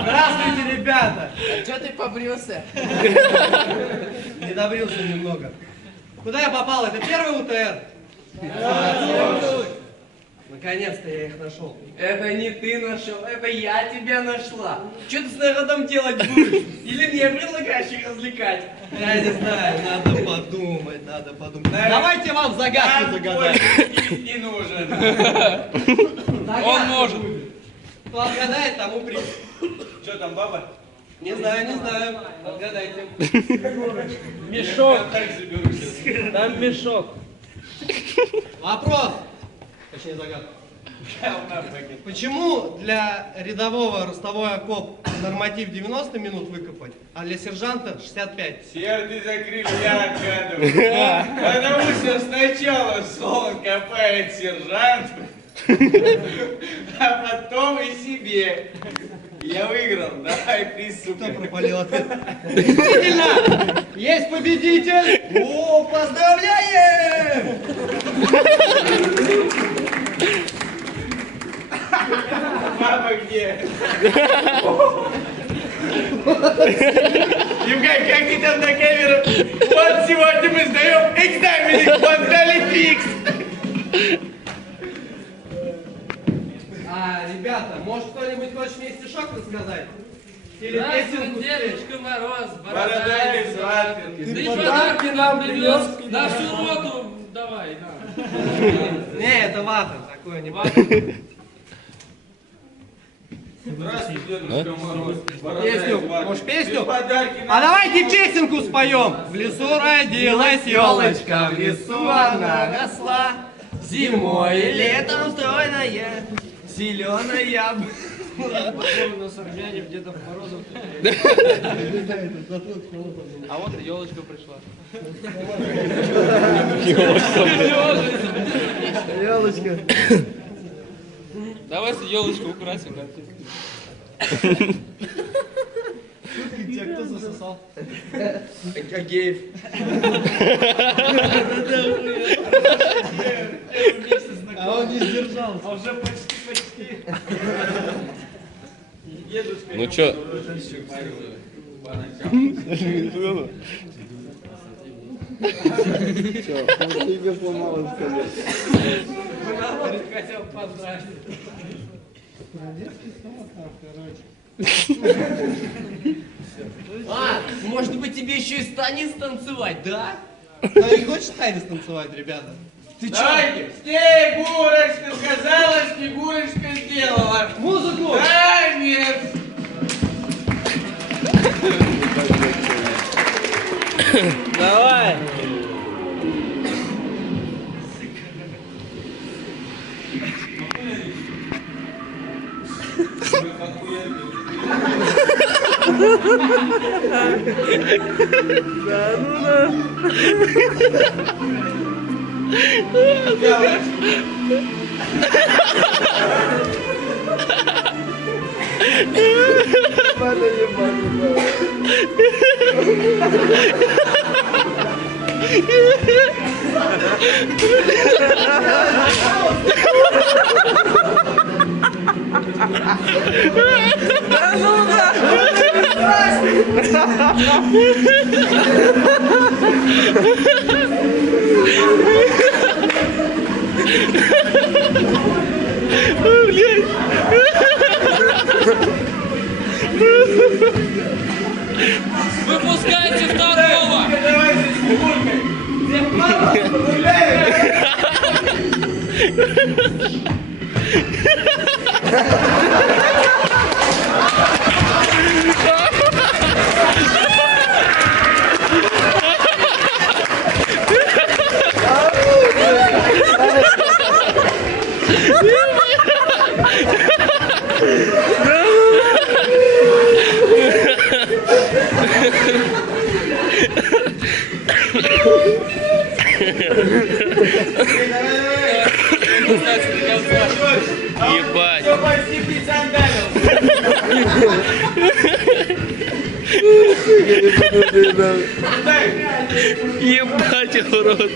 Здравствуйте, ребята! А что ты побрился? Не добрился немного. Куда я попал? Это первый УТР? Наконец-то я их нашел. Это не ты нашел, это я тебя нашла. Что ты с народом делать будешь? Или мне предлагаешь их развлекать? Я не знаю, надо подумать, надо подумать. Давайте вам загадку загадать. Не нужен. Он может. Кто отгадает, тому приз. Что там, баба? Не знаю, не знаю. Отгадайте. Мешок. Там мешок. Вопрос. Точнее, загадка. Почему для рядового ростовой окоп норматив 90 минут выкопать, а для сержанта 65? Сер, ты закрыли, я отгадываю. Потому что сначала сон копает сержант, а потом и себе. Я выиграл, давай приз, сука. Кто пропалил ответ? Действительно! Есть победитель! О, поздравляем! Папа где? Евгений, как ты там на камеру? Вот сегодня мы сдаем экзамены по Далификс. Ребята, может кто-нибудь хочет мне стишок рассказать? Или песенку спеть? Дедушка Мороз, Бородали сватки. Ты подарки нам привез на всю роту. Давай, на. Не, это вата, такое не вата. Здравствуй, Дедушка Мороз. Песню, может песню? Подарки А давайте песенку споем. В лесу родилась елочка, в лесу она росла. Зимой и летом стройная, зеленая. На Сармяне в Дедов Морозов. А вот и елочка пришла. Елочка. Давай елочку украсим. Тебя кто засосал? Агеев. А он не сдержался. уже почти. Дедушка. Ну чё? Тебе сломалось сказать. Хотел поздравить. Может быть тебе еще и станет танцевать, да? Ну не хочешь танец танцевать, ребята? Ты чё? Давайте. Снегурочка сказала, Снегурочка сделала. Музыку! Да, нет. Давай! Выпускайте второго! Давай за Снегуркой. Дед Мороз, поздравляю. Ебать! Все почти присандалил. Ебать, урод.